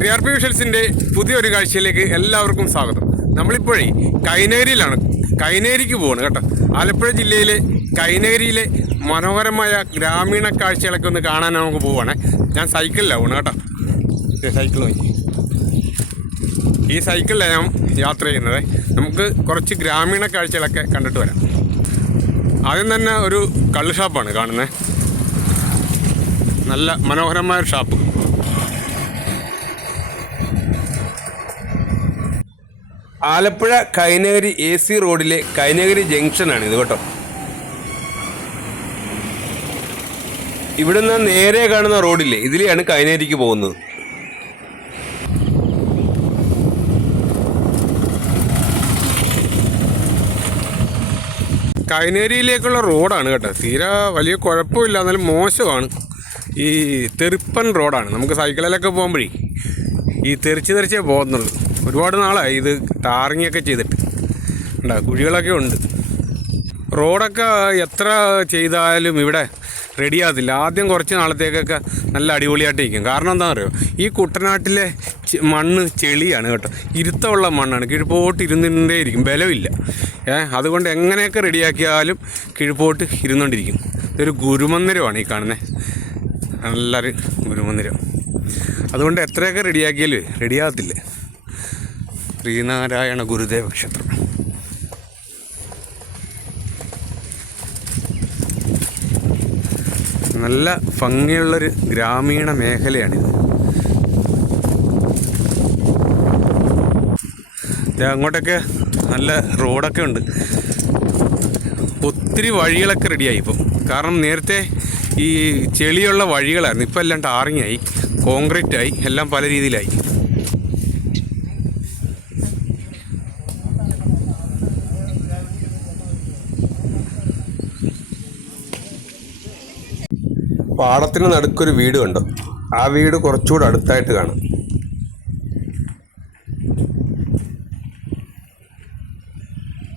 TRP വിഷ്വൽസിൻ്റെ പുതിയൊരു കാഴ്ചയിലേക്ക് എല്ലാവർക്കും സ്വാഗതം. നമ്മളിപ്പോഴേ കൈനഗരിയിലാണ്. കൈനഗരിക്ക് പോവാണ് കേട്ടോ. ആലപ്പുഴ ജില്ലയിലെ കൈനഗരിയിലെ മനോഹരമായ ഗ്രാമീണ കാഴ്ചകളൊക്കെ ഒന്ന് കാണാൻ നമുക്ക് പോവുകയാണ്. ഞാൻ സൈക്കിളിലാണ് പോകണം കേട്ടോ. സൈക്കിൾ നോക്കി, ഈ സൈക്കിളിലാണ് ഞാൻ യാത്ര ചെയ്യുന്നത്. നമുക്ക് കുറച്ച് ഗ്രാമീണ കാഴ്ചകളൊക്കെ കണ്ടിട്ട് വരാം. ആദ്യം തന്നെ ഒരു കള്ള് ഷാപ്പാണ് കാണുന്നത്. നല്ല മനോഹരമായ ഒരു ഷാപ്പ്. ആലപ്പുഴ കൈനഗരി AC റോഡിലെ കൈനഗരി ജംഗ്ഷനാണ് ഇത് കേട്ടോ. ഇവിടുന്ന് നേരെ കാണുന്ന റോഡില്ലേ, ഇതിലെയാണ് കൈനഗരിക്ക് പോകുന്നത്. കൈനഗരിയിലേക്കുള്ള റോഡാണ് കേട്ടോ. തീരെ വലിയ കുഴപ്പമില്ല, എന്നാലും മോശമാണ്. ഈ തെറിപ്പൻ റോഡാണ്. നമുക്ക് സൈക്കിളിലൊക്കെ പോകുമ്പോഴേ ഈ തെറിച്ചേ പോകുന്നുള്ളൂ. ഒരുപാട് നാളായി ഇത് ടാറിങ്ങൊക്കെ ചെയ്തിട്ട്. ഉണ്ടാ കുഴികളൊക്കെ ഉണ്ട്. റോഡൊക്കെ എത്ര ചെയ്താലും ഇവിടെ റെഡിയാകത്തില്ല. ആദ്യം കുറച്ച് നാളത്തേക്കൊക്കെ നല്ല അടിപൊളിയായിട്ട് ഇരിക്കും. കാരണം എന്താ പറയുക, ഈ കുട്ടനാട്ടിലെ മണ്ണ് ചെളിയാണ് കേട്ടോ. ഇരുത്തമുള്ള മണ്ണാണ്. കിഴിപ്പോട്ട് ഇരുന്നിട്ടേ ഇരിക്കും, ബലമില്ല. അതുകൊണ്ട് എങ്ങനെയൊക്കെ റെഡിയാക്കിയാലും കിഴിപ്പോട്ട് ഇരുന്നുകൊണ്ടിരിക്കും. ഇതൊരു ഗുരുമന്ദിരമാണ് ഈ കാണുന്നത്. നല്ലൊരു ഗുരുമന്ദിരം. അതുകൊണ്ട് എത്രയൊക്കെ റെഡിയാക്കിയാലും റെഡിയാകത്തില്ല. ശ്രീനാരായണ ഗുരുദേവ ക്ഷേത്രം. നല്ല ഭംഗിയുള്ളൊരു ഗ്രാമീണ മേഖലയാണിത്. അങ്ങോട്ടൊക്കെ നല്ല റോഡൊക്കെ ഉണ്ട്. ഒത്തിരി വഴികളൊക്കെ റെഡിയായി ഇപ്പം. കാരണം നേരത്തെ ഈ ചെളിയുള്ള വഴികളായിരുന്നു. ഇപ്പം എല്ലാം ടാറിങ്ങായി, കോൺക്രീറ്റായി, എല്ലാം പല രീതിയിലായി. പാടത്തിന് നടുക്കൊരു വീട് കണ്ടോ. ആ വീട് കുറച്ചുകൂടെ അടുത്തായിട്ട് കാണാം.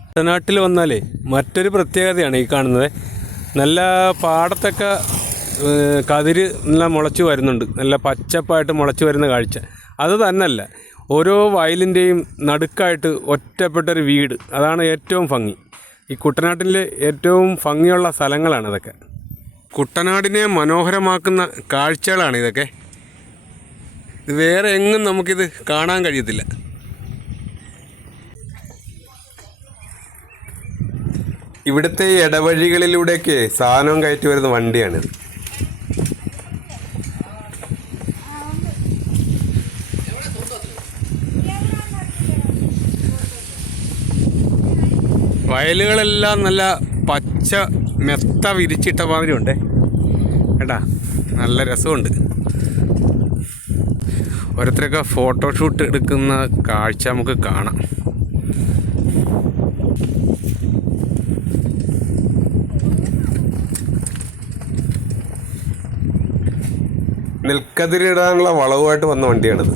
കുട്ടനാട്ടിൽ വന്നാലേ മറ്റൊരു പ്രത്യേകതയാണ് ഈ കാണുന്നത്. നല്ല പാടത്തൊക്കെ കതിര് നല്ല മുളച്ച് വരുന്നുണ്ട്. നല്ല പച്ചപ്പായിട്ട് മുളച്ച് വരുന്ന കാഴ്ച. അത് തന്നെയല്ല, ഓരോ വയലിൻ്റെയും നടുക്കായിട്ട് ഒറ്റപ്പെട്ടൊരു വീട്. അതാണ് ഏറ്റവും ഭംഗി. ഈ കുട്ടനാട്ടിലെ ഏറ്റവും ഭംഗിയുള്ള സ്ഥലങ്ങളാണ് ഇതൊക്കെ. കുട്ടനാടിനെ മനോഹരമാക്കുന്ന കാഴ്ചകളാണ് ഇതൊക്കെ. ഇത് വേറെ എങ്ങും നമുക്കിത് കാണാൻ കഴിയത്തില്ല. ഇവിടുത്തെ ഇടവഴികളിലൂടെയൊക്കെ സാധനം കയറ്റി വരുന്ന വണ്ടിയാണിത്. വയലുകളെല്ലാം നല്ല പച്ച മെത്ത വിരിച്ചിട്ട മാതിരി ഉണ്ട് കേട്ടാ. നല്ല രസമുണ്ട്. ഓരോരുത്തരൊക്കെ ഫോട്ടോഷൂട്ട് എടുക്കുന്ന കാഴ്ച നമുക്ക് കാണാം. നെൽക്കതിരിടാനുള്ള വളവുമായിട്ട് വന്ന വണ്ടിയാണിത്.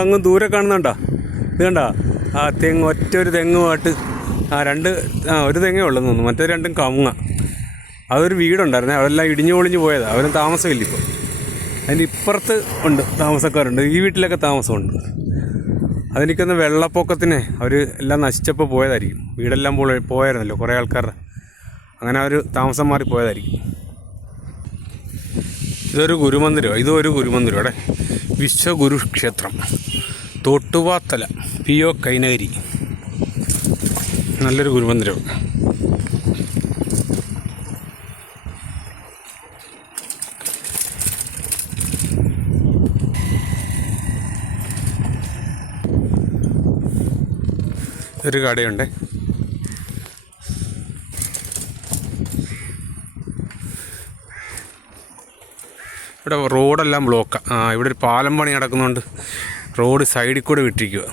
അങ്ങ് ദൂരെ കാണുന്നുണ്ടോ? ഇത് കണ്ടോ? ആ തെങ്ങ്, ഒറ്റ ഒരു തെങ്ങുമായിട്ട് ഒരു തെങ്ങേ ഉള്ളെന്ന് തോന്നുന്നു. മറ്റേ രണ്ടും കവുങ്ങ. അതൊരു വീടുണ്ടായിരുന്നേ, അതെല്ലാം ഇടിഞ്ഞു പൊളിഞ്ഞു പോയതാണ്. അവരും താമസമില്ല ഇപ്പോൾ. അതിൻ്റെ ഇപ്പുറത്ത് ഉണ്ട് താമസക്കാരുണ്ട്. ഈ വീട്ടിലൊക്കെ താമസമുണ്ട്. അതെനിക്കൊന്ന് വെള്ളപ്പൊക്കത്തിന് അവർ എല്ലാം നശിച്ചപ്പോൾ പോയതായിരിക്കും. വീടെല്ലാം പോയായിരുന്നല്ലോ കുറേ ആൾക്കാരുടെ. അങ്ങനെ അവർ താമസം മാറി പോയതായിരിക്കും. ഇതൊരു ഗുരുമന്ദിരം അവിടെ. വിശ്വഗുരു ക്ഷേത്രം, തോട്ടുവാത്തല, PO കൈനഗരി. നല്ലൊരു ഗുരുമന്ദിരം. ഒരു കടയുണ്ട്. ഇവിടെ റോഡെല്ലാം ബ്ലോക്കാണ്. ഇവിടെ ഒരു പാലം പണി നടക്കുന്നുണ്ട്. റോഡ് സൈഡിൽ കൂടെ വിട്ടിരിക്കുക.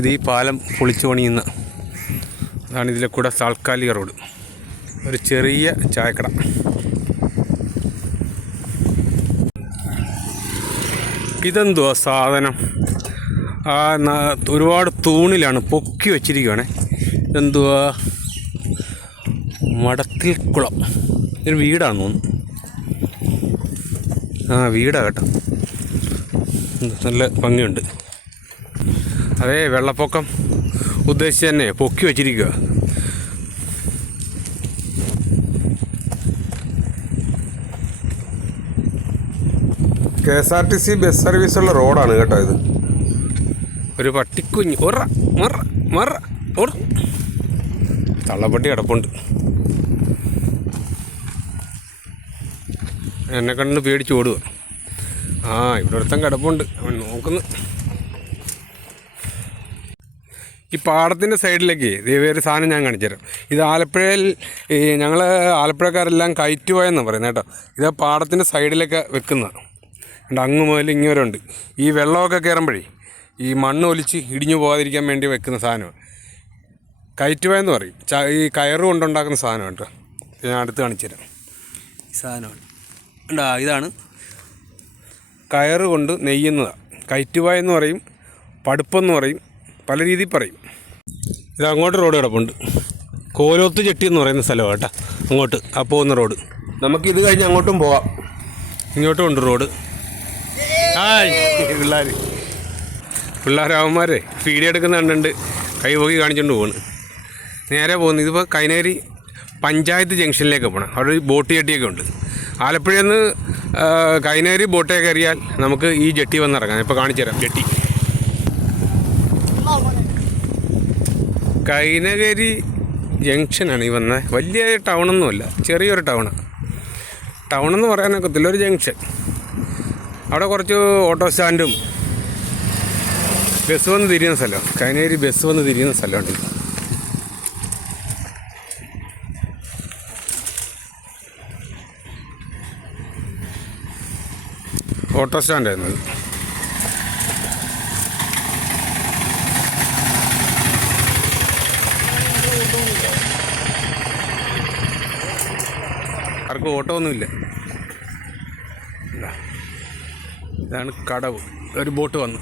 ഇത് ഈ പാലം പൊളിച്ചു പണിയുന്ന അതാണ്. ഇതിലെ കൂടെ താൽക്കാലിക റോഡ്. ഒരു ചെറിയ ചായക്കട. ഇതെന്തുവാ സാധനം? ആ ഒരുപാട് തൂണിലാണ് പൊക്കി വെച്ചിരിക്കുകയാണേ. എന്തുവാ, മടത്തിൽ കുളം. ഒരു വീടാണെന്ന് തോന്നുന്നു. ആ വീടാണ് കേട്ടോ, നല്ല ഭംഗിയുണ്ട്. അതേ വെള്ളപ്പൊക്കം ഉദ്ദേശിച്ച് തന്നെ പൊക്കി വച്ചിരിക്കുക. KSRTC ബസ് സർവീസുള്ള റോഡാണ് കേട്ടോ ഇത്. ഒരു പട്ടിക്കുഞ്ഞ് തള്ളപ്പട്ടി കിടപ്പുണ്ട്. എന്നെ കണ്ട് പേടിച്ച് ഓടുക. ഇവിടെ ഒരുത്തൻ കിടപ്പുണ്ട്, അവൻ നോക്കുന്നു. ഈ പാടത്തിൻ്റെ സൈഡിലേക്ക് വേറെ സാധനം ഞാൻ കാണിച്ചു തരാം. ഇത് ആലപ്പുഴയിൽ ഞങ്ങൾ ആലപ്പുഴക്കാരെല്ലാം കയറ്റുപോയെന്നാണ് പറയുന്നത് കേട്ടോ. ഇത് പാടത്തിൻ്റെ സൈഡിലൊക്കെ വെക്കുന്നതാണ്. അങ്ങ് മുതൽ ഇങ്ങനെ വരെ ഉണ്ട്. ഈ വെള്ളമൊക്കെ കയറുമ്പോഴേ ഈ മണ്ണ് ഒലിച്ച് ഇടിഞ്ഞു പോകാതിരിക്കാൻ വേണ്ടി വെക്കുന്ന സാധനമാണ് കയറ്റുപോയെന്ന് പറയും. ഈ കയറ് കൊണ്ടുണ്ടാക്കുന്ന സാധനം കേട്ടോ. ഞാൻ അടുത്ത് കാണിച്ചു തരാം. ഈ സാധനമാണ് ഉണ്ടാ, ഇതാണ് കയറ് കൊണ്ട് നെയ്യുന്നതാണ്. കയറ്റുപോയെന്ന് പറയും, പടുപ്പെന്ന് പറയും, പല രീതിയിൽ പറയും. ഇത് അങ്ങോട്ട് റോഡ് കിടപ്പുണ്ട്. കോലോത്ത് ചെട്ടി എന്ന് പറയുന്ന സ്ഥലമാണ് കേട്ടോ. അങ്ങോട്ട് ആ പോകുന്ന റോഡ്. നമുക്കിത് കഴിഞ്ഞ് അങ്ങോട്ടും പോവാം. ഇങ്ങോട്ടും ഉണ്ട് റോഡ്. പിള്ളേരാവന്മാരെ വീഡിയോ എടുക്കുന്ന കണ്ടുണ്ട് കൈ പോക്കി കാണിച്ചുകൊണ്ട് പോകുന്നു. നേരെ പോകുന്നു. ഇതിപ്പോൾ കൈനേരി പഞ്ചായത്ത് ജംഗ്ഷനിലേക്ക് പോകണം. അവിടെ ഒരു ബോട്ട് ജെട്ടിയൊക്കെ ഉണ്ട്. ആലപ്പുഴയിൽ നിന്ന് കൈനേരി ബോട്ടേ കയറിയാൽ നമുക്ക് ഈ ജെട്ടി വന്നിറങ്ങാം. ഇപ്പോൾ കാണിച്ചു തരാം ജെട്ടി. കൈനകരി ജംഗ്ഷനാണ് ഈ വന്നത്. വലിയ ടൗണൊന്നുമല്ല, ചെറിയൊരു ടൗണെന്ന് പറയാനൊക്കത്തില്ല, ഒരു ജംഗ്ഷൻ. അവിടെ കുറച്ച് ഓട്ടോ സ്റ്റാൻഡും ബസ് വന്ന് തിരിയുന്ന സ്ഥലം. കൈനേരി ബസ് വന്ന് തിരിയുന്ന സ്ഥലമുണ്ട്. ഓട്ടോ സ്റ്റാൻഡായിരുന്നു. ആർക്കും ഓട്ടോ ഒന്നുമില്ല. ഇതാണ് കടവ്. ഒരു ബോട്ട് വന്നു.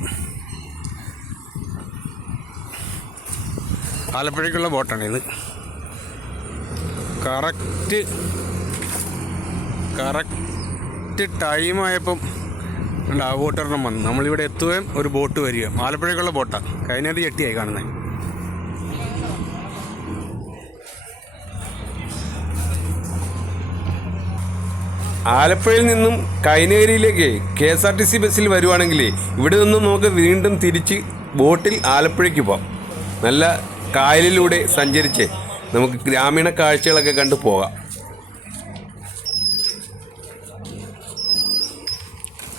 ആലപ്പുഴയ്ക്കുള്ള ബോട്ടാണ് ഇത്. കറക്റ്റ് ടൈമായപ്പം ആ ബോട്ടൊരെണ്ണം വന്നു. നമ്മളിവിടെ എത്തുകയും ഒരു ബോട്ട് വരിക. ആലപ്പുഴയ്ക്കുള്ള ബോട്ടാണ്. കൈനേരി ജെട്ടിയായി കാണുന്നത്. ആലപ്പുഴയിൽ നിന്നും കൈനേരിയിലേക്ക് KSRTC ബസ്സിൽ വരുവാണെങ്കിൽ ഇവിടെ നിന്നും നമുക്ക് വീണ്ടും തിരിച്ച് ബോട്ടിൽ ആലപ്പുഴയ്ക്ക് പോകാം. നല്ല കായലിലൂടെ സഞ്ചരിച്ച് നമുക്ക് ഗ്രാമീണ കാഴ്ചകളൊക്കെ കണ്ടു പോകാം.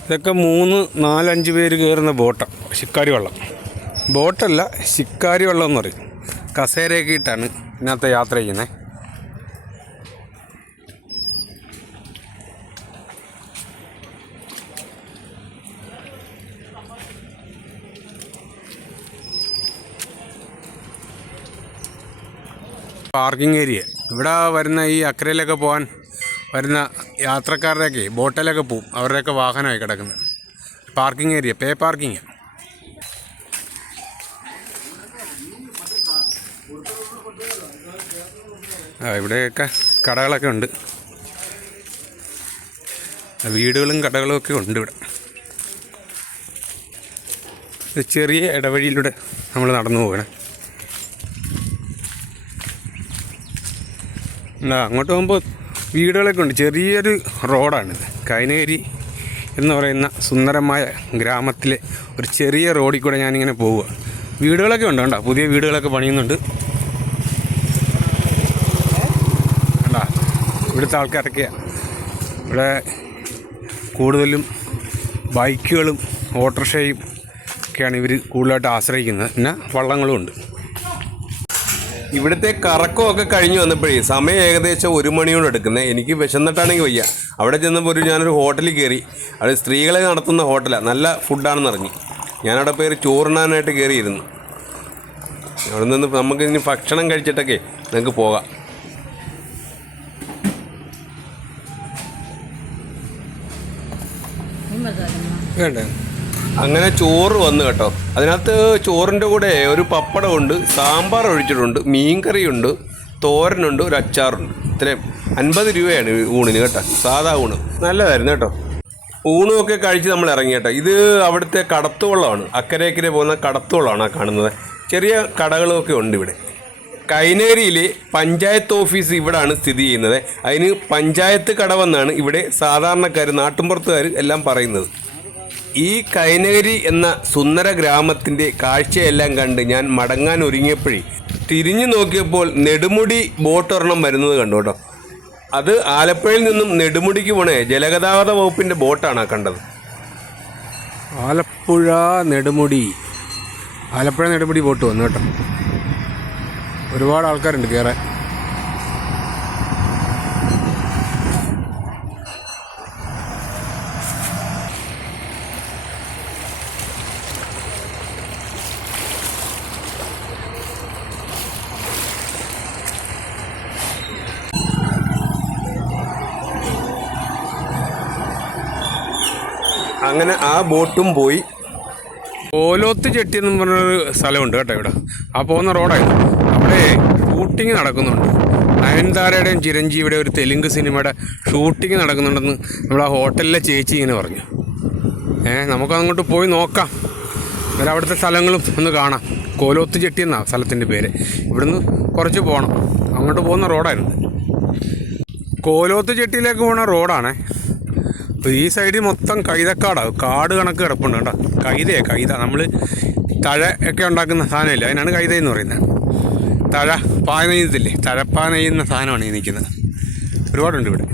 ഇതൊക്കെ 3-4-5 പേര് കയറുന്ന ബോട്ടാണ്. ശിക്കാരി വള്ളം. ബോട്ടല്ല, ശിക്കാരി വള്ളം എന്ന് പറയും. കസേരയൊക്കെ ഇട്ടാണ് ഇതിനകത്ത് യാത്ര ചെയ്യുന്നത്. Parking area. ഇവിടെ വരുന്ന ഈ അക്കരയിലൊക്കെ പോകാൻ വരുന്ന യാത്രക്കാരുടെയൊക്കെ ബോട്ടിലൊക്കെ പോവും. അവരുടെയൊക്കെ വാഹനമായി കിടക്കുന്നത് പാർക്കിംഗ് ഏരിയ, പേ പാർക്കിംഗ്. ഇവിടെയൊക്കെ കടകളൊക്കെ ഉണ്ട്. വീടുകളും കടകളും ഒക്കെ ഉണ്ട് ഇവിടെ. ചെറിയ ഇടവഴിയിലൂടെ നമ്മൾ നടന്നു പോകണം. അങ്ങോട്ട് പോകുമ്പോൾ വീടുകളൊക്കെ ഉണ്ട്. ചെറിയൊരു റോഡാണിത്. കൈനേരി എന്ന് പറയുന്ന സുന്ദരമായ ഗ്രാമത്തിലെ ഒരു ചെറിയ റോഡിൽ കൂടെ ഞാനിങ്ങനെ പോവുക. വീടുകളൊക്കെ ഉണ്ട് കേട്ടോ. പുതിയ വീടുകളൊക്കെ പണിയുന്നുണ്ട്. കണ്ടാ, ഇവിടുത്തെ ആൾക്കാരൊക്കെയാണ്. ഇവിടെ കൂടുതലും ബൈക്കുകളും ഓട്ടോറിക്ഷയും ഒക്കെയാണ് ഇവർ കൂടുതലായിട്ട് ആശ്രയിക്കുന്നത്. പിന്നെ വള്ളങ്ങളും ഉണ്ട്. ഇവിടുത്തെ കറക്കമൊക്കെ കഴിഞ്ഞ് വന്നപ്പോഴേ സമയം ഏകദേശം 1 മണിയോട് എടുക്കുന്നത്. എനിക്ക് വിശന്നിട്ടാണെങ്കിൽ വയ്യ. അവിടെ ചെന്നപ്പോൾ ഞാനൊരു ഹോട്ടലിൽ കയറി. അത് സ്ത്രീകളെ നടത്തുന്ന ഹോട്ടലാണ്. നല്ല ഫുഡാണെന്ന് അറിഞ്ഞു. ഞാനവിടെ പേര് ചോറിനാനായിട്ട് കയറിയിരുന്നു. അവിടെ നിന്ന് നമുക്ക് ഇനി ഭക്ഷണം കഴിച്ചിട്ടൊക്കെ നിങ്ങൾക്ക് പോകാം. വേണ്ട അങ്ങനെ ചോറ് വന്നു കേട്ടോ. അതിനകത്ത് ചോറിൻ്റെ കൂടെ ഒരു പപ്പടമുണ്ട്, സാമ്പാർ ഒഴിച്ചിട്ടുണ്ട്, മീൻകറിയുണ്ട്, തോരനുണ്ട്, ഒരു അച്ചാറുണ്ട്. ഇത്രയും 50 രൂപയാണ് ഊണിന് കേട്ടോ. സാധാ ഊണ് നല്ലതായിരുന്നു കേട്ടോ. ഊണുമൊക്കെ കഴിച്ച് നമ്മൾ ഇറങ്ങി കേട്ടോ. ഇത് അവിടുത്തെ കടത്തുവള്ളമാണ്, അക്കരെ പോകുന്ന കടത്തുവള്ളമാണ് ആ കാണുന്നത്. ചെറിയ കടകളുമൊക്കെ ഉണ്ട് ഇവിടെ. കൈനകരിയിലെ പഞ്ചായത്ത് ഓഫീസ് ഇവിടാണ് സ്ഥിതി ചെയ്യുന്നത്. അതിന് പഞ്ചായത്ത് കടവെന്നാണ് ഇവിടെ സാധാരണക്കാർ, നാട്ടുമ്പുറത്തുകാർ എല്ലാം പറയുന്നത്. ഈ കൈനകരി എന്ന സുന്ദര ഗ്രാമത്തിൻ്റെ കാഴ്ചയെല്ലാം കണ്ട് ഞാൻ മടങ്ങാൻ ഒരുങ്ങിയപ്പോഴേ തിരിഞ്ഞു നോക്കിയപ്പോൾ നെടുമുടി ബോട്ടൊരെണ്ണം വരുന്നത് കണ്ടു കേട്ടോ. അത് ആലപ്പുഴയിൽ നിന്നും നെടുമുടിക്ക് പോണേ ജലഗതാഗത വകുപ്പിൻ്റെ ബോട്ടാണ് കണ്ടത്. ആലപ്പുഴ നെടുമുടി ബോട്ട് വന്നു കേട്ടോ. ഒരുപാട് ആൾക്കാരുണ്ട് കയറാൻ. അങ്ങനെ ആ ബോട്ടും പോയി. കോലോത്ത് ചെട്ടി എന്ന് പറഞ്ഞൊരു സ്ഥലമുണ്ട് കേട്ടോ ഇവിടെ. ആ പോകുന്ന റോഡായിരുന്നു. അവിടെ ഷൂട്ടിങ് നടക്കുന്നുണ്ട്. നയൻതാരയുടെയും ചിരഞ്ജീവിയുടെ ഒരു തെലുങ്ക് സിനിമയുടെ ഷൂട്ടിങ് നടക്കുന്നുണ്ടെന്ന് നമ്മുടെ ആ ഹോട്ടലിലെ ചേച്ചി ഇങ്ങനെ പറഞ്ഞു. നമുക്കങ്ങോട്ട് പോയി നോക്കാം. അന്നേരം അവിടുത്തെ സ്ഥലങ്ങളും ഒന്ന് കാണാം. കോലോത്ത് ചെട്ടി എന്നാണ് സ്ഥലത്തിൻ്റെ പേര്. ഇവിടുന്ന് കുറച്ച് പോകണം. അങ്ങോട്ട് പോകുന്ന റോഡായിരുന്നു. കോലോത്ത് ചെട്ടിയിലേക്ക് പോകുന്ന റോഡാണേ. ഈ സൈഡിൽ മൊത്തം കൈതക്കാടാണ്. കാട് കണക്ക് കിടപ്പുണ്ട് കേട്ടോ. കൈത നമ്മൾ തഴ ഒക്കെ ഉണ്ടാക്കുന്ന സാധനമില്ല, അതിനാണ് കൈത എന്ന് പറയുന്നത്. പാ നെയ്യത്തില്ലേ, തഴപ്പാ നെയ്യുന്ന സാധനമാണ് ഈ നിൽക്കുന്നത്. ഒരുപാടുണ്ട് ഇവിടെ.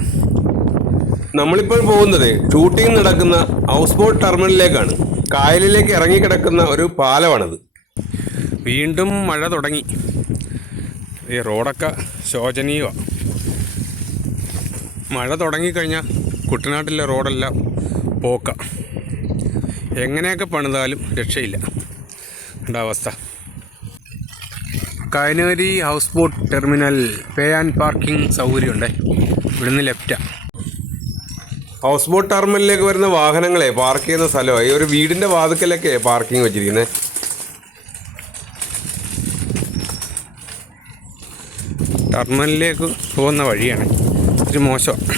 നമ്മളിപ്പോൾ പോകുന്നത് ഷൂട്ടിംഗ് നടക്കുന്ന ഹൗസ് ബോട്ട് ടെർമിനലിലേക്കാണ്. കായലിലേക്ക് ഇറങ്ങിക്കിടക്കുന്ന ഒരു പാലമാണത്. വീണ്ടും മഴ തുടങ്ങി. ഈ റോഡൊക്കെ ശോചനീയമാണ്. മഴ തുടങ്ങിക്കഴിഞ്ഞാൽ കുട്ടനാട്ടിലെ റോഡെല്ലാം പോക്ക. എങ്ങനെയൊക്കെ പണിതാലും രക്ഷയില്ല എൻ്റെ അവസ്ഥ. Kainakary houseboat terminal pay and parking സൗകര്യമുണ്ടേ. ഇവിടുന്ന് ലെഫ്റ്റാണ്. ഹൗസ് ബോട്ട് ടെർമിനലിലേക്ക് വരുന്ന വാഹനങ്ങളെ പാർക്ക് ചെയ്യുന്ന സ്ഥലമാണ്. ഈ ഒരു വീടിൻ്റെ വാതിക്കലൊക്കെ പാർക്കിംഗ് വെച്ചിരിക്കുന്നത്. ടെർമിനലിലേക്ക് പോകുന്ന വഴിയാണ്. ഇത് മോശമാണ്.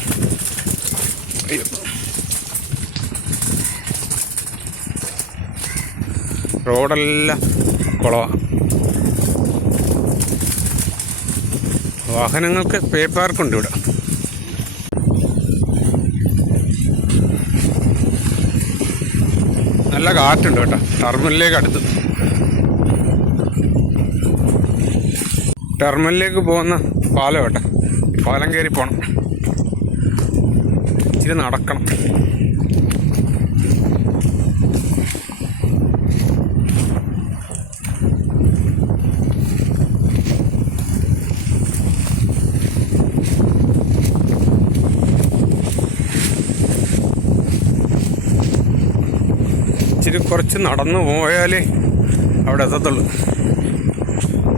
റോഡെല്ലാം കുളമാണ്. വാഹനങ്ങൾക്ക് പേ പാർക്കുണ്ട് ഇവിടെ. നല്ല കാറ്റുണ്ട് കേട്ടോ. ടെർമിനലിലേക്ക് അടുത്ത്. ടെർമിനലിലേക്ക് പോകുന്ന പാലം കേട്ടോ. പാലം കയറി പോകണം. ഇച്ചിരി നടക്കണം. ഇച്ചിരി കുറച്ച് നടന്നു പോയാലേ അവിടെ എത്തത്തുള്ളൂ.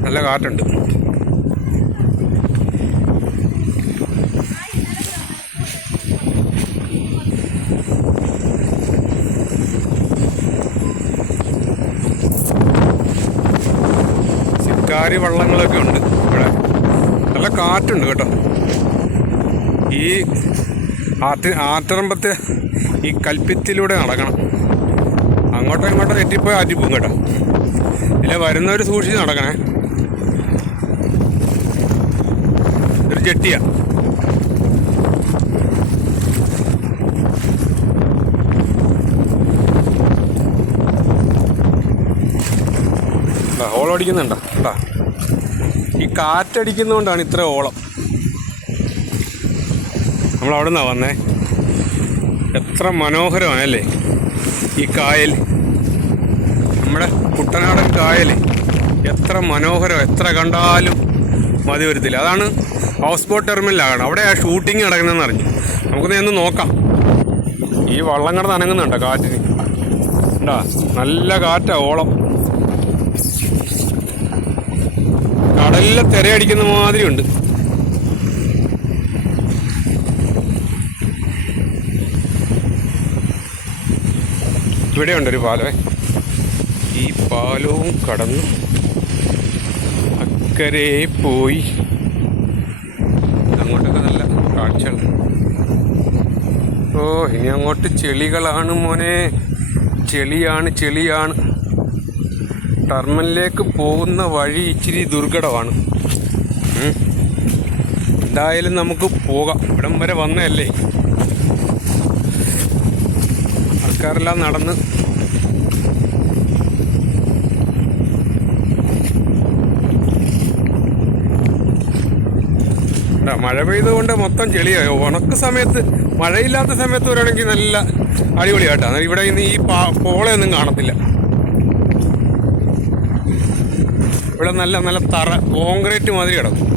നല്ല കാറ്റുണ്ട്. ശിക്കാരി വള്ളങ്ങളൊക്കെ ഉണ്ട് ഇവിടെ. നല്ല കാറ്റുണ്ട് കേട്ടോ. ഈ ആറ്ററമ്പത്ത് ഈ കൽപ്പിത്തിലൂടെ നടക്കണം. അങ്ങോട്ടോ ഇങ്ങോട്ടോ തെറ്റിപ്പോയി ആറ്റിപ്പോവും കേട്ടോ. ഇതിൽ വരുന്നവർ സൂക്ഷിച്ച് നടക്കണേ. ഒരു ജെട്ടിയാ. ഓളം അടിക്കുന്നുണ്ടോ കേട്ടോ. ഈ കാറ്റടിക്കുന്നതുകൊണ്ടാണ് ഇത്ര ഓളം. നമ്മളവിടെ നിന്നാണ് വന്നേ. എത്ര മനോഹരമാണല്ലേ ഈ കായൽ. നമ്മുടെ കുട്ടനാടൻ കായൽ എത്ര മനോഹരം. എത്ര കണ്ടാലും മതി വരത്തില്ല. അതാണ് ഹൗസ് ബോട്ട് ടെർമിനലാണ്. അവിടെ ആ ഷൂട്ടിങ് നടക്കുന്നതെന്ന് അറിഞ്ഞു. നമുക്കൊന്ന് ചെന്ന് നോക്കാം. ഈ വള്ളം കിടന്ന് അനങ്ങുന്നുണ്ടോ കാറ്റിന്? ഉണ്ടാ നല്ല കാറ്റാ. ഓളം കടലിലെ തിരയടിക്കുന്ന മാതിരി ഉണ്ട്. ഇവിടെ ഉണ്ടൊരു പാലമേ. ഈ പാലവും കടന്ന് അക്കരെ പോയി അങ്ങോട്ടൊക്കെ നല്ല കാഴ്ചകൾ. ഓ, ഇനി അങ്ങോട്ട് ചെളികളാണ് മോനെ, ചെളിയാണ്. ടെർമിനലിലേക്ക് പോകുന്ന വഴി ഇച്ചിരി ദുർഘടമാണ്. എന്തായാലും നമുക്ക് പോകാം. ഇവിടം വരെ വന്നതല്ലേ, ആൾക്കാരെല്ലാം നടന്ന്. മഴ പെയ്തുകൊണ്ട് മൊത്തം ചെളിയായോ. ഉണക്ക് സമയത്ത്, മഴയില്ലാത്ത സമയത്ത് വരികയാണെങ്കിൽ നല്ല അടിപൊളിയായിട്ടാണ്. ഇവിടെ ഇന്ന് ഈ പോളയൊന്നും കാണത്തില്ല. ഇവിടെ നല്ല നല്ല കോൺക്രീറ്റ് മാതിരി കിടക്കും,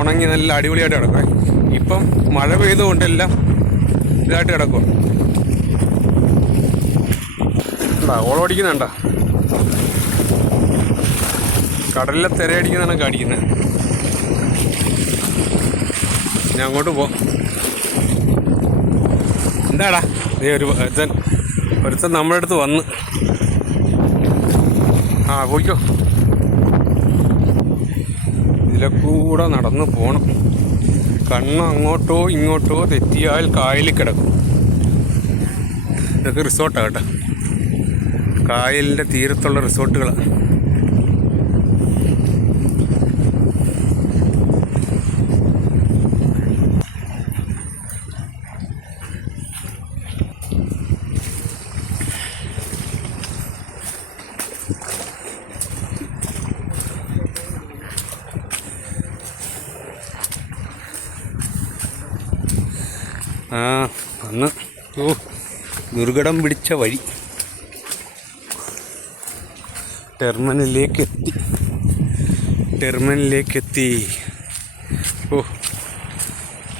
ഉണങ്ങി നല്ല അടിപൊളിയായിട്ട് കിടക്കും. ഇപ്പം മഴ പെയ്തുകൊണ്ടെല്ലാം ഇതായിട്ട് കിടക്കുക. ഓളോടിക്കുന്നുണ്ട, കടലിലെ തിരയടിക്കുന്നതാണ് കാണിക്കുന്നത്. ഞാൻ അങ്ങോട്ട് എന്താടാ നീ ഒരുത്തൻ നമ്മുടെ അടുത്ത് വന്ന്. പോയിക്കോ. ഇതിലെ കൂടെ നടന്ന് പോകണം. കണ്ണ് അങ്ങോട്ടോ ഇങ്ങോട്ടോ തെറ്റിയാൽ കായലിൽ കിടക്കും. ഇതൊക്കെ റിസോർട്ടാണ് കേട്ടോ, കായലിൻ്റെ തീരത്തുള്ള റിസോർട്ടുകളാണ്. അന്ന് ദുർഘടം പിടിച്ച വഴി. ടെർമിനലിലേക്കെത്തി.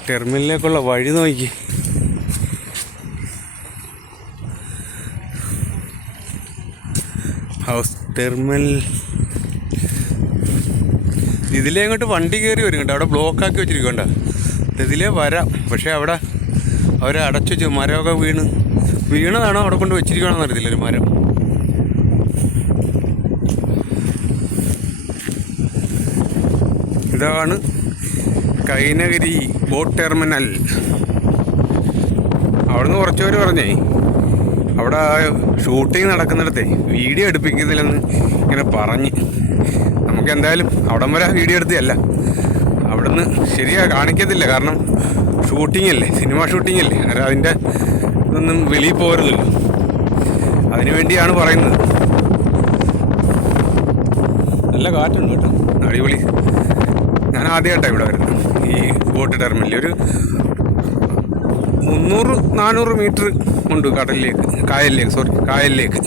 ടെർമിനലിലേക്കുള്ള വഴി നോക്കി. House terminal. ഇതിലേ അങ്ങോട്ട് വണ്ടി കയറി വരും കേട്ടോ. അവിടെ ബ്ലോക്കാക്കി വെച്ചിരിക്കണ്ട. ഇതിലേ വരാം, പക്ഷേ അവിടെ അവരെ അടച്ചു വെച്ചു. മരമൊക്കെ വീണതാണോ അവിടെ കൊണ്ട് വെച്ചിരിക്കണമെന്ന് അറിയത്തില്ല. ഒരു മരം. ഇതാണ് കൈനഗിരി ബോട്ട് ടെർമിനൽ. അവിടുന്ന് കുറച്ച് പേര് പറഞ്ഞേ അവിടെ ഷൂട്ടിങ് നടക്കുന്നിടത്തെ വീഡിയോ എടുപ്പിക്കുന്നില്ലെന്ന് ഇങ്ങനെ പറഞ്ഞ്. നമുക്ക് എന്തായാലും അവിടം വരെ വീഡിയോ എടുത്തതല്ല. അവിടുന്ന് ശരിയാ കാണിക്കത്തില്ല, കാരണം ഷൂട്ടിംഗ് അല്ലേ, സിനിമ ഷൂട്ടിംഗ് അല്ലേ. അന്നേരം അതിൻ്റെ ഇതൊന്നും വെളിയിൽ പോകരുതല്ലോ, അതിനു വേണ്ടിയാണ് പറയുന്നത്. നല്ല കാറ്റുണ്ട് കേട്ടോ, അടിപൊളി. ഞാൻ ആദ്യമായിട്ടാണ് ഇവിടെ വരുന്നത് ഈ ബോട്ട് ടെർമിനലിൽ. ഒരു 300-400 മീറ്റർ ഉണ്ട് കായലിലേക്ക്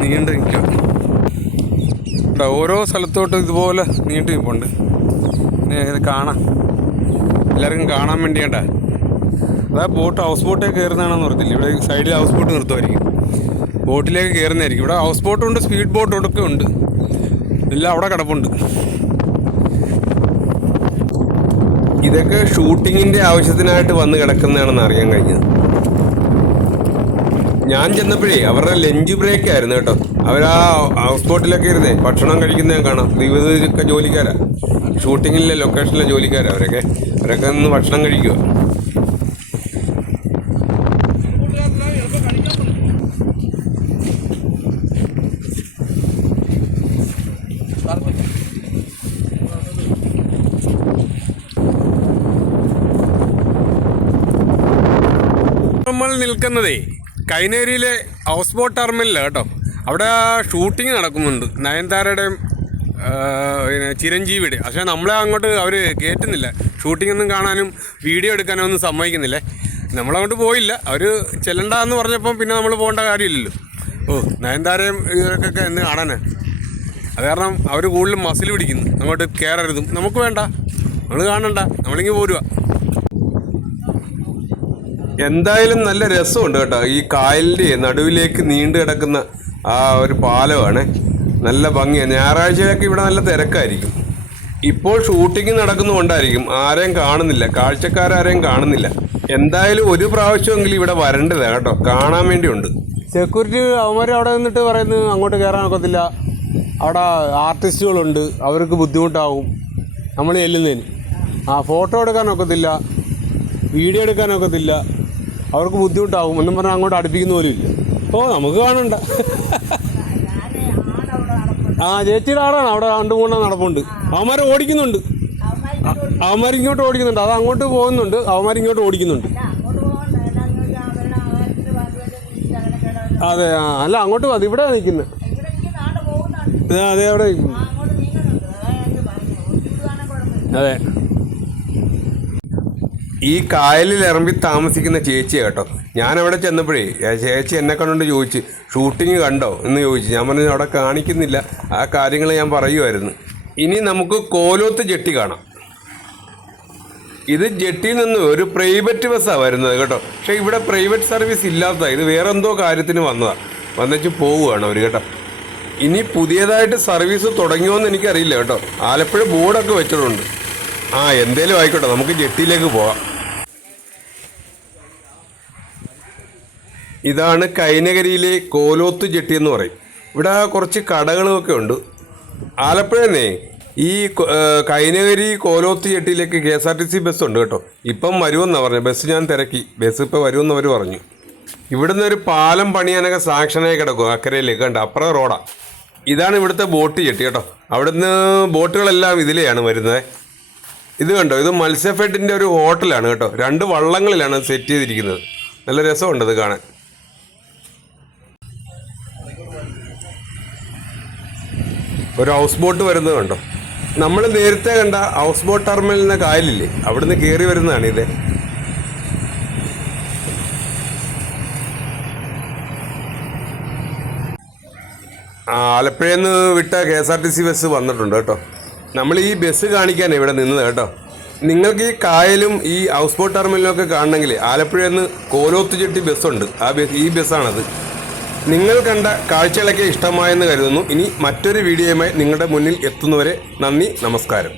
നീണ്ടു നിൽക്കുക. ഓരോ സ്ഥലത്തോട്ടും ഇതുപോലെ നീണ്ടു നിൽപ്പുണ്ട്. ഇത് കാണാം, എല്ലാവർക്കും കാണാൻ വേണ്ടിയാണ്ട. അതാ ഹൗസ് ബോട്ടേക്ക് കയറുന്നതാണെന്ന് പറഞ്ഞില്ല. ഇവിടെ സൈഡിൽ ഹൗസ് ബോട്ട് നിർത്തുമായിരിക്കും, ബോട്ടിലേക്ക് കയറുന്നതായിരിക്കും. ഇവിടെ ഹൗസ് ബോട്ടുണ്ട്, സ്പീഡ് ബോട്ടൊക്കെ ഉണ്ട്, എല്ലാം അവിടെ കിടപ്പുണ്ട്. ഇതൊക്കെ ഷൂട്ടിങ്ങിൻ്റെ ആവശ്യത്തിനായിട്ട് വന്ന് കിടക്കുന്നതാണെന്ന് അറിയാൻ കഴിഞ്ഞത്. ഞാൻ ചെന്നപ്പോഴേ അവരുടെ ലഞ്ച് ബ്രേക്ക് ആയിരുന്നു കേട്ടോ. അവരാ ഹൗസ് ബോട്ടിലൊക്കെ ഇരുന്നേ ഭക്ഷണം കഴിക്കുന്നതും കാണാം. വിവിധ ജോലിക്കാരാ, ഷൂട്ടിങ്ങിലെ ലൊക്കേഷനിലെ ജോലിക്കാരാണ് അവരൊക്കെ നിന്ന് ഭക്ഷണം കഴിക്കുക. നമ്മൾ നിൽക്കുന്നതേ കൈനഗിരിയിലെ ഹൗസ് ബോട്ട് ടെർമിനലിലാണ് കേട്ടോ. അവിടെ ഷൂട്ടിങ് നടക്കുന്നുണ്ട്, നയൻതാരയുടെയും ചിരഞ്ജീവിയുടെ. പക്ഷേ നമ്മളെ അങ്ങോട്ട് അവർ കയറ്റുന്നില്ല. ഷൂട്ടിങ്ങൊന്നും കാണാനും വീഡിയോ എടുക്കാനും ഒന്നും സമ്മതിക്കുന്നില്ലേ. നമ്മളങ്ങോട്ട് പോയില്ല. അവർ ചെല്ലണ്ടെന്ന് പറഞ്ഞപ്പം പിന്നെ നമ്മൾ പോകേണ്ട കാര്യമില്ലല്ലോ. നയൻതാരയും ഇതൊക്കെ എന്ന് കാണാനാണ്. അത് കാരണം അവർ കൂടുതലും മസിൽ പിടിക്കുന്നു, അങ്ങോട്ട് കയറരുതും. നമുക്ക് വേണ്ട, നമ്മൾ കാണണ്ട, നമ്മളിങ്ങനെ പോരുക. എന്തായാലും നല്ല രസമുണ്ട് കേട്ടോ. ഈ കായലിൻ്റെ നടുവിലേക്ക് നീണ്ടു കിടക്കുന്ന ആ ഒരു പാലമാണ്, നല്ല ഭംഗിയാണ്. ഞായറാഴ്ചയൊക്കെ ഇവിടെ നല്ല തിരക്കായിരിക്കും. ഇപ്പോൾ ഷൂട്ടിങ് നടക്കുന്നുകൊണ്ടായിരിക്കും ആരെയും കാണുന്നില്ല, കാഴ്ചക്കാരാരെയും കാണുന്നില്ല. എന്തായാലും ഒരു പ്രാവശ്യമെങ്കിലും ഇവിടെ വരേണ്ടതാണ് കേട്ടോ, കാണാൻ വേണ്ടിയുണ്ട്. സെക്യൂരിറ്റി അവന്മാർ അവിടെ നിന്നിട്ട് പറയുന്നത് അങ്ങോട്ട് കയറാൻ ഒക്കത്തില്ല, അവിടെ ആർട്ടിസ്റ്റുകളുണ്ട്, അവർക്ക് ബുദ്ധിമുട്ടാവും നമ്മൾ ചെല്ലുന്നതിന്. ഫോട്ടോ എടുക്കാനൊക്കത്തില്ല, വീഡിയോ എടുക്കാനൊക്കത്തില്ല, അവർക്ക് ബുദ്ധിമുട്ടാവും എന്നും പറഞ്ഞാൽ അങ്ങോട്ട് അടുപ്പിക്കുന്ന പോലും ഇല്ല. നമുക്ക് കാണണ്ട. ചേച്ചിയുടെ ആടാണ് അവിടെ 2-3 നടപ്പുണ്ട്. അവന്മാരെ ഓടിക്കുന്നുണ്ട്, അവന്മാരിങ്ങോട്ട് ഓടിക്കുന്നുണ്ട്, അത് അങ്ങോട്ട് പോകുന്നുണ്ട്, അവന്മാരിങ്ങോട്ട് ഓടിക്കുന്നുണ്ട്. അതെ, അല്ല അങ്ങോട്ട് മതി, ഇവിടെ നിൽക്കുന്നത്. അതെ, അവിടെ നിൽക്കുന്നു. അതെ, ഈ കായലിൽ ഇറങ്ങി താമസിക്കുന്ന ചേച്ചിയാണ് കേട്ടോ. ഞാനവിടെ ചെന്നപ്പോഴേ ചേച്ചി എന്നെ കണ്ടുകൊണ്ട് ചോദിച്ച് ഷൂട്ടിങ് കണ്ടോ എന്ന് ചോദിച്ചു. ഞാൻ പറഞ്ഞു അവിടെ കാണിക്കുന്നില്ല, ആ കാര്യങ്ങൾ ഞാൻ പറയുമായിരുന്നു. ഇനി നമുക്ക് കോലോത്ത് ജെട്ടി കാണാം. ഇത് ജെട്ടിയിൽ നിന്ന് ഒരു പ്രൈവറ്റ് ബസ്സാണ് വരുന്നത് കേട്ടോ. പക്ഷേ ഇവിടെ പ്രൈവറ്റ് സർവീസ് ഇല്ലാത്തതാണ്, ഇത് വേറെ എന്തോ കാര്യത്തിന് വന്നതാണ്, വന്നിട്ട് പോവുകയാണ് അവർ കേട്ടോ. ഇനി പുതിയതായിട്ട് സർവീസ് തുടങ്ങിയോന്ന് എനിക്കറിയില്ല കേട്ടോ. ആലപ്പുഴ ബോർഡൊക്കെ വെച്ചിട്ടുണ്ട്. എന്തേലും ആയിക്കോട്ടെ, നമുക്ക് ജെട്ടിയിലേക്ക് പോകാം. ഇതാണ് കൈനകരിയിലെ കോലോത്ത് ജെട്ടി എന്ന് പറയും. ഇവിടെ കുറച്ച് കടകളുമൊക്കെ ഉണ്ട്. ആലപ്പുഴന്നേ ഈ കൈനകരി കോലോത്ത് ജെട്ടിയിലേക്ക് KSRTC ബസ്സുണ്ട് കേട്ടോ. ഇപ്പം വരുമെന്നാണ് പറഞ്ഞത്. ബസ് ഞാൻ തിരക്കി, ബസ് ഇപ്പോൾ വരുമെന്ന് അവർ പറഞ്ഞു. ഇവിടുന്ന് ഒരു പാലം പണിയാനൊക്കെ സാക്ഷനായി കിടക്കും അക്കരയിലേക്ക്. കണ്ടോ, അപ്പുറം റോഡാണ്. ഇതാണ് ഇവിടുത്തെ ബോട്ട് ജെട്ടി കേട്ടോ. അവിടുന്ന് ബോട്ടുകളെല്ലാം ഇതിലെയാണ് വരുന്നത്. ഇത് കണ്ടോ, ഇത് മത്സ്യഫെഡിൻ്റെ ഒരു ഹോട്ടലാണ് കേട്ടോ. 2 വള്ളങ്ങളിലാണ് സെറ്റ് ചെയ്തിരിക്കുന്നത്. നല്ല രസമുണ്ട് ഇത് കാണാൻ. ഒരു ഹൗസ് ബോട്ട് വരുന്നത് കണ്ടോ. നമ്മൾ നേരത്തെ കണ്ട ഹൗസ് ബോട്ട് ടെർമിനൽ എന്ന കായലില്ലേ, അവിടുന്ന് കയറി വരുന്നതാണ് ഇത്. ആലപ്പുഴയിൽ നിന്ന് വിട്ട KSRTC ബസ് വന്നിട്ടുണ്ട് കേട്ടോ. നമ്മൾ ഈ ബസ് കാണിക്കാനാണ് ഇവിടെ നിന്നത് കേട്ടോ. നിങ്ങൾക്ക് ഈ കായലും ഈ ഹൗസ് ബോട്ട് ടെർമിനലൊക്കെ കാണണമെങ്കിൽ ആലപ്പുഴയിൽ നിന്ന് കോലോത്ത് ജെട്ടി ബസ്സുണ്ട്. ഈ ബസ്സാണത്. നിങ്ങൾ കണ്ട കാഴ്ചകളൊക്കെ ഇഷ്ടമായെന്ന് കരുതുന്നു. ഇനി മറ്റൊരു വീഡിയോയുമായി നിങ്ങളുടെ മുന്നിൽ എത്തുന്നവരെ നന്ദി, നമസ്കാരം.